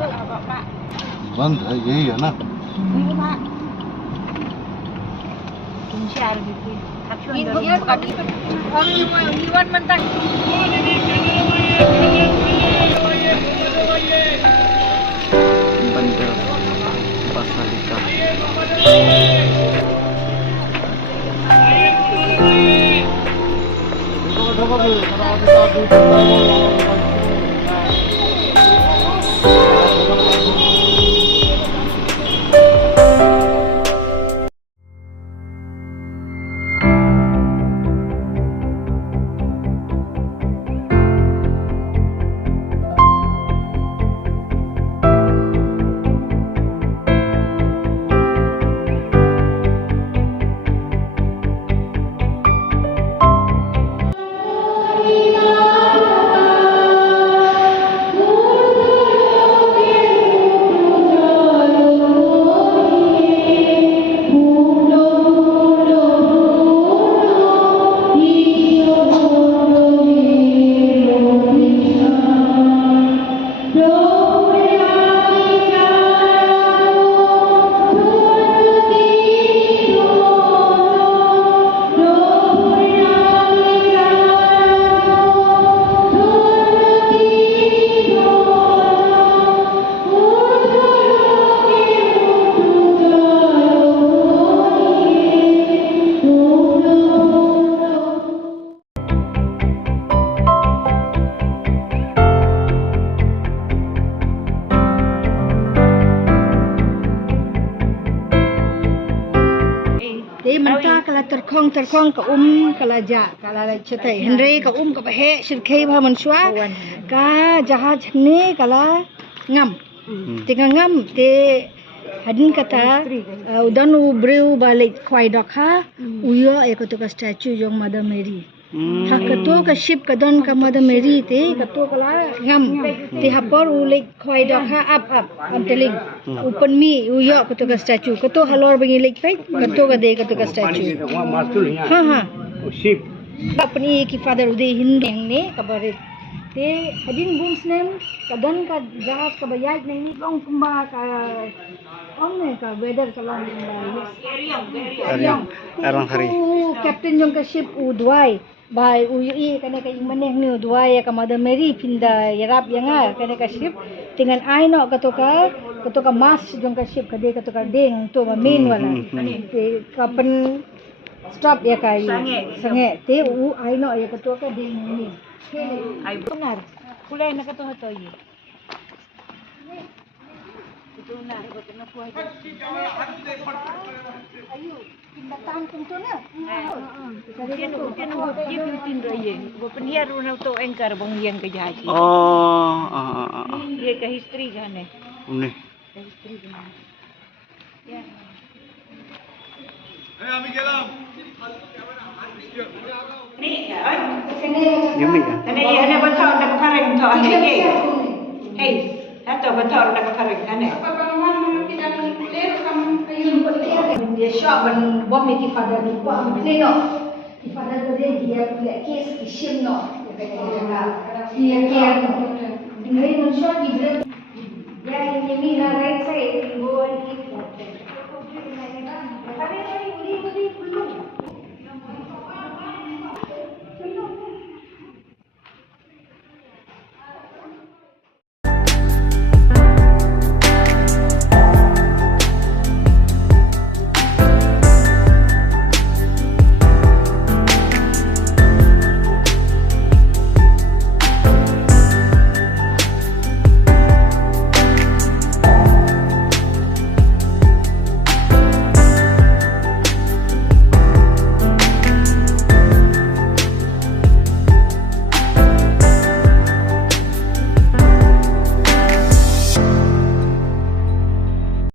बंद है, यही है ना? Bandal Basilica. Mentah kalau terkong ke kalau jak kalau cetai Henry ke ke bahek syirkai bah Mynshwa ka jahat ni kalau ngam tinggal ngam te hadin kata udan ubreu balik kwai dokha uyo ekoto ka statue jong Mother Mary ha kato ka ship ka don ka Mother Mary te kato kala ngam te hapor ulik kwai dokha up I'm telling open me uyo kato ka statue kato halor bangi lik pai kato ka de kato ka statue ha Ship. apni ki father ude hindeng ne kabare te hadin booms nem kadon ka jahas ka bayaj nang long kumba ka ne ka weather ka long Arang hari. captain jong ka ship u duwai bai u yi kana ka imaneh ni duwai ka Mother Mary pinda yarap yanga kana ka ship tingan ai no ka to ka mas jong ka ship ka de ka to ka ding to main wala te kapan stop ya kai sange te u ai no ya ka to ka ding ni ai benar kulai nak to to ye itu nak ko kena kuai ayo tindakan tentu na dia biutin roye go pendiar una to engkar bang yang ke jaji ye ka history gane Ini. history gane ya আমি গেলাম Yumi ya. Ane iya ane betul nak pareng to ane ke. Hei, atau betul nak pareng ane. dia shop ban bom ki father ni pa ni no ki father ko de dia le kes ki shim no dia ke no ngai Mynshwa ki